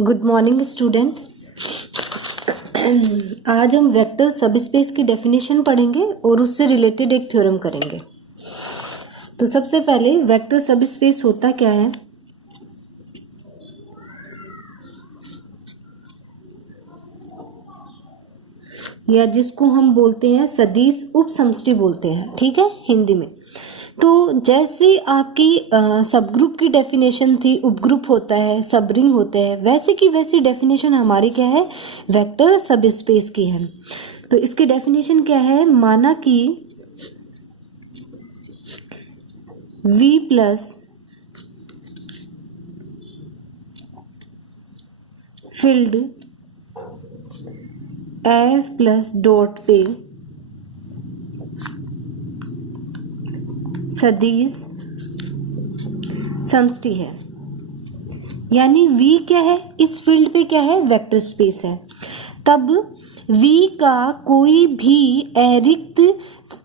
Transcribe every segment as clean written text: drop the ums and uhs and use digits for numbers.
Good morning student. आज हम vector subspace की डेफिनेशन पढ़ेंगे और उससे रिलेटेड एक थ्योरम करेंगे। तो सबसे पहले वेक्टर सबस्पेस होता क्या है? या जिसको हम बोलते हैं सदिश उपसमष्टि बोलते हैं, ठीक है, हिंदी में। तो जैसे आपकी सब ग्रुप की डेफिनेशन थी, उपग्रुप होता है, सब रिंग होते हैं, वैसे की वैसी डेफिनेशन हमारी क्या है? वेक्टर सबस्पेस की है। तो इसकी डेफिनेशन क्या है? माना कि V plus field F plus dot पे सदिश समष्टि है। यानी V क्या है? इस फील्ड पे क्या है? वेक्टर स्पेस है। तब V का कोई भी अरिक्त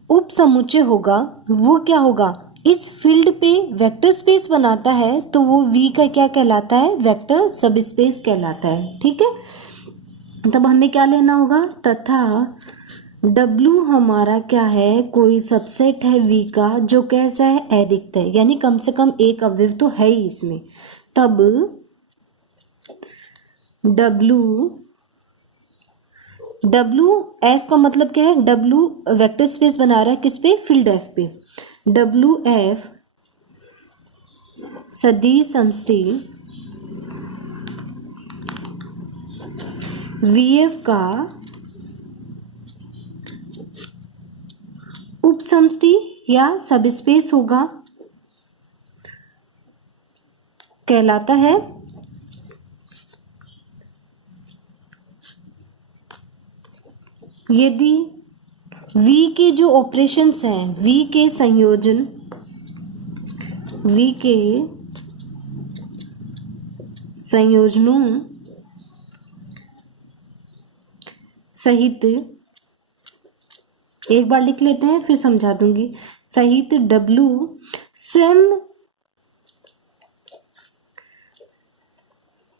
उपसमुच्चय होगा, वो क्या होगा? इस फील्ड पे वेक्टर स्पेस बनाता है, तो वो V का क्या कहलाता है? वेक्टर सबस्पेस कहलाता है, ठीक है। तब हमें क्या लेना होगा? तथा W हमारा क्या है? कोई सबसेट है V का जो कैसा है? अरिक्त है, यानी कम से कम एक अवयव तो है ही इसमें। तब W F का मतलब क्या है? W वेक्टर स्पेस बना रहा है किस पे? फील्ड F पे। WF सदिश समष्टि VF का उपसमष्टि या सबस्पेस होगा, कहलाता है यदि V के जो ऑपरेशंस हैं, V के संयोजनों सहित, एक बार लिख लेते हैं फिर समझा दूंगी, सहित W स्वयं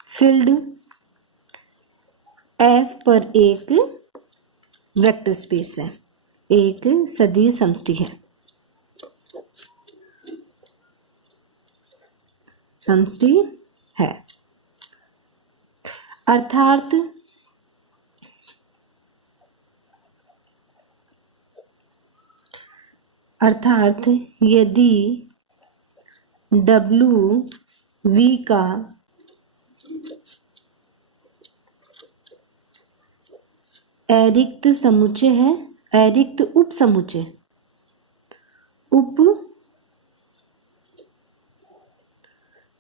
फील्ड F पर एक वेक्टर स्पेस है, एक सदिश समष्टि है। समष्टि है अर्थात यदि W V का अरिक्त समुच्चय है, अरिक्त उप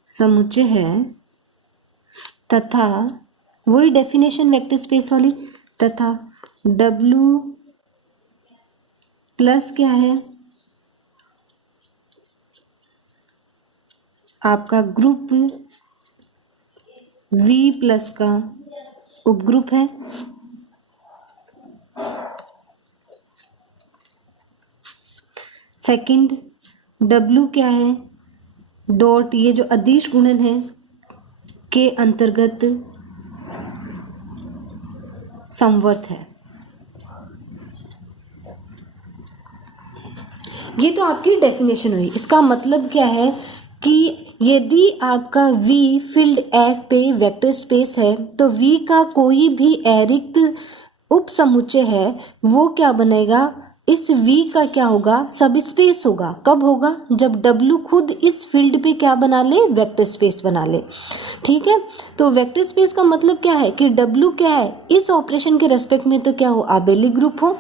समुच्चय है, तथा वही डेफिनेशन वेक्टर स्पेस वाली, तथा W प्लस क्या है? आपका ग्रुप V प्लस का उपग्रुप है। सेकंड W क्या है? डॉट, ये जो अदिश गुणन है के अंतर्गत समवर्त है। ये तो आपकी डेफिनेशन हुई। इसका मतलब क्या है कि यदि आपका V फील्ड F पे वेक्टर स्पेस है, तो V का कोई भी अरिक्त उपसमुच्चय है, वो क्या बनेगा? इस V का क्या होगा? सब स्पेस होगा। कब होगा? जब W खुद इस फील्ड पे क्या बना ले? वेक्टर स्पेस बना ले, ठीक है। तो वेक्टर स्पेस का मतलब क्या है कि W क्या है? इस ऑपरेशन के रेस्पेक्ट में तो क्या हो? आबेली ग्रुप हो,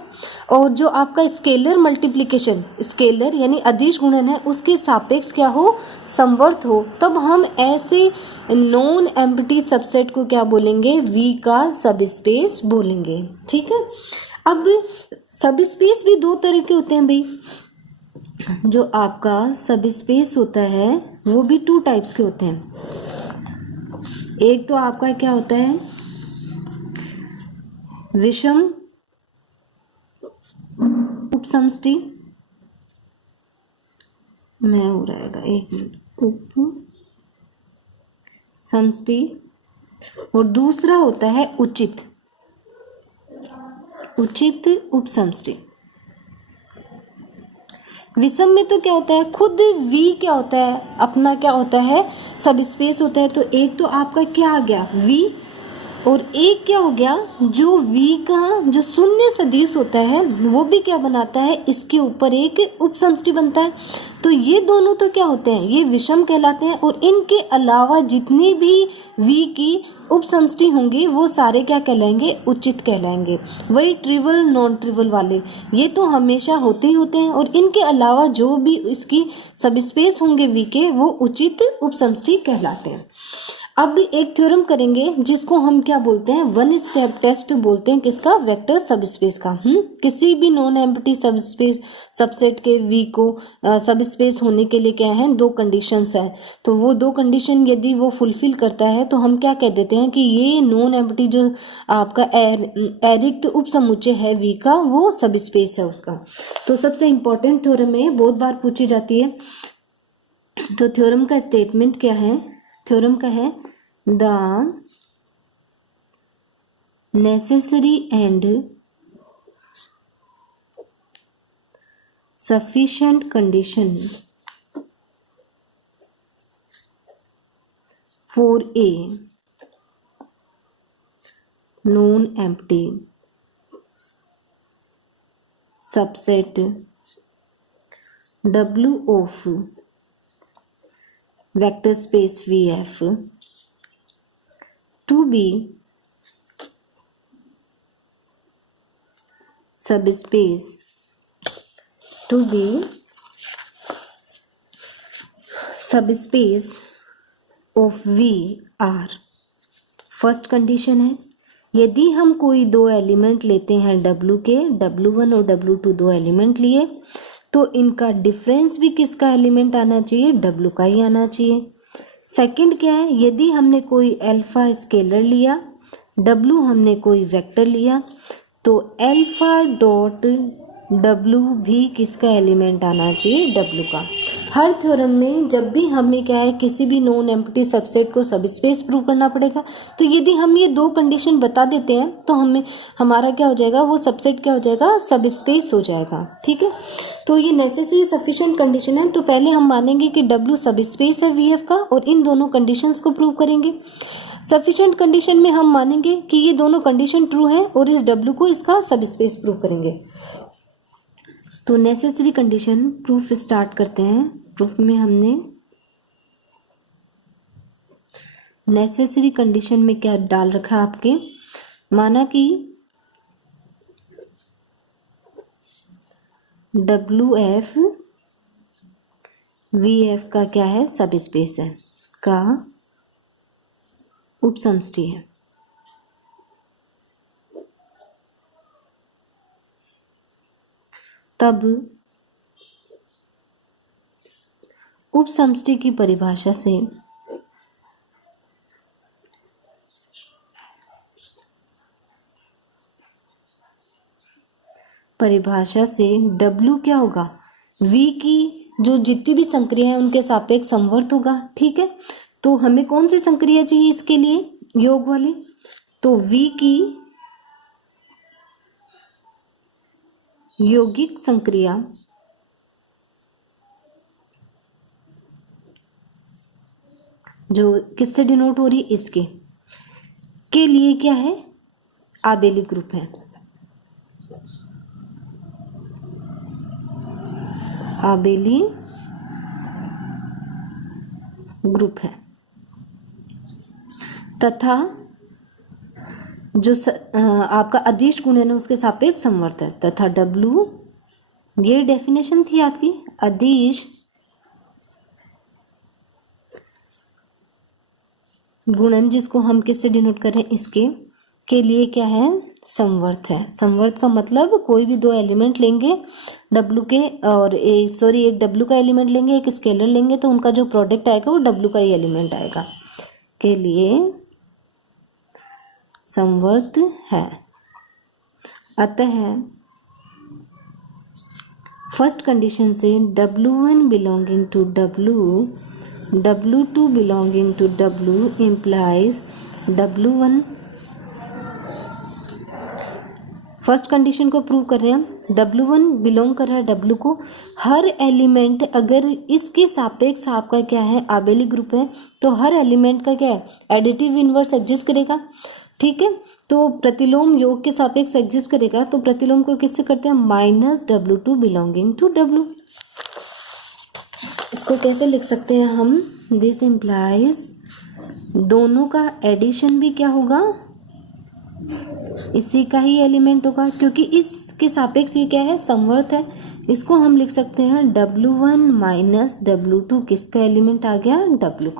और जो आपका स्केलर मल्टीप्लिकेशन, स्केलर यानी अदिश गुणन है, उसके सापेक्ष क्या हो? समवर्त हो। तब हम ऐसे नॉन एम्प्टी सबसेट को क्या बोलेंगे? V का सबस्पेस बोलेंगे, ठीक है। अब सबस्पेस भी दो तरह के होते हैं भाई। जो आपका सबस्पेस होता है वो भी टू टाइप्स के होते हैं। एक तो आपका क्या होता है? विषम उपसमष्टि में हो रहेगा, एक मिनट, उप समष्टि और दूसरा होता है उचित, उचित उपसमष्टि। विषम में तो क्या होता है, खुद वी क्या होता है, अपना क्या होता है, सब स्पेस होता है। तो एक तो आपका क्या आ गया वी, और एक क्या हो गया, जो वी का जो शून्य सदिश होता है वो भी क्या बनाता है, इसके ऊपर एक उपसमष्टि बनता है। तो ये दोनों तो क्या होते हैं, ये विषम कहलाते हैं। और इनके अलावा जितनी भी वी की उपसमष्टि होंगी वो सारे क्या कहलाएंगे, उचित कहलाएंगे। वही ट्रिवल नॉन ट्रिवल वाले ये तो हमेशा होते ही होते हैं, और इनके अलावा जो भी इसकी सब स्पेस होंगे वी के वो उचित उपसमष्टि कहलाते हैं। अब एक थ्योरम करेंगे जिसको हम क्या बोलते हैं, वन स्टेप टेस्ट बोलते हैं, किसका, वेक्टर सबस्पेस का। किसी भी नॉन एम्प्टी सबस्पेस सबसेट के वी को सबस्पेस होने के लिए क्या है, दो कंडीशंस है। तो वो दो कंडीशन यदि वो फुलफिल करता है तो हम क्या कह देते हैं कि ये नॉन एम्प्टी जो आपका एरिक्त उपसमुच्चय है वी का, वो सबस्पेस है उसका। तो सबसे इंपॉर्टेंट थ्योरम है, बहुत बार पूछी जाती है। तो थ्योरम का स्टेटमेंट क्या है, थ्योरम का है the necessary and sufficient condition for a non-empty subset W of vector space VF to be subspace of V R। First condition है, यदि हम कोई दो एलिमेंट लेते हैं W के, W1 और W2 दो एलिमेंट लिए, तो इनका डिफरेंस भी किसका एलिमेंट आना चाहिए, W का ही आना चाहिए। सेकंड क्या है, यदि हमने कोई अल्फा स्केलर लिया, W हमने कोई वेक्टर लिया, तो अल्फा डॉट W भी किसका एलिमेंट आना चाहिए, W का। हर थ्योरम में जब भी हमें क्या है, किसी भी नॉन एम्प्टी सबसेट को सबस्पेस प्रूव करना पड़ेगा, तो यदि हम ये दो कंडीशन बता देते हैं तो हमें हमारा क्या हो जाएगा, वो सबसेट क्या हो जाएगा, सबस्पेस हो जाएगा। ठीक है, तो ये नेसेसरी सफिशिएंट कंडीशन है। तो पहले हम मानेंगे कि W सबस्पेस है VF का, और इन दोनों कंडीशंस को प्रूव करेंगे। सफिशिएंट कंडीशन में हम मानेंगे कि ये दोनों कंडीशन ट्रू है, और इस W को इसका सबस्पेस प्रूव करेंगे। तो नेसेसरी कंडीशन प्रूफ स्टार्ट करते हैं। प्रूफ में हमने नेसेसरी कंडीशन में क्या डाल रखा आपके, माना कि WF VF का क्या है, सब स्पेस है, का उपसमष्टि है। तब उपसमष्टि की परिभाषा से W क्या होगा, V की जो जितनी भी संक्रिया है उनके सापेक्ष समवर्त होगा। ठीक है, तो हमें कौन सी संक्रिया चाहिए इसके लिए, योग वाली। तो V की यौगिक संक्रिया जो किससे डिनोट हो रही है, इसके के लिए क्या है, आबेली ग्रुप है। आबेली ग्रुप है, तथा जो आपका अदिश गुणन है उसके सापेक्ष समवर्त है, तथा W, ये डेफिनेशन थी आपकी, अदिश गुणन जिसको हम किससे डिनोट करें, इसके के लिए क्या है, समवर्त है। समवर्त का मतलब कोई भी दो एलिमेंट लेंगे W के, और एक W का एलिमेंट लेंगे, एक स्केलर लेंगे, तो उनका जो प्रोडक्ट आएगा वो W का ही एलिमेंट आएगा, के लिए समवर्त है। अतः फर्स्ट कंडीशन से W1 belonging to W, W2 belonging to W implies W1, first condition को प्रूव कर रहे हैं हम। W1 बिलोंग कर रहा है W को। हर एलिमेंट अगर इसके सापेक्ष आपका क्या है, आबेली ग्रुप है, तो हर एलिमेंट का क्या है, एडिटिव इनवर्स एग्जिस्ट करेगा। ठीक है, तो प्रतिलोम योग के सापेक्ष एग्जिस्ट करेगा, तो प्रतिलोम को किससे करते हैं, -W2 बिलोंगिंग टू W। इसको कैसे लिख सकते हैं हम, दिस इम्प्लाइज दोनों का एडिशन भी क्या होगा, इसी का ही एलिमेंट होगा, क्योंकि इसके सापेक्ष ये क्या है, समवर्त है। इसको हम लिख सकते हैं W1 - W2 किसका एलिमेंट आ गया, W का।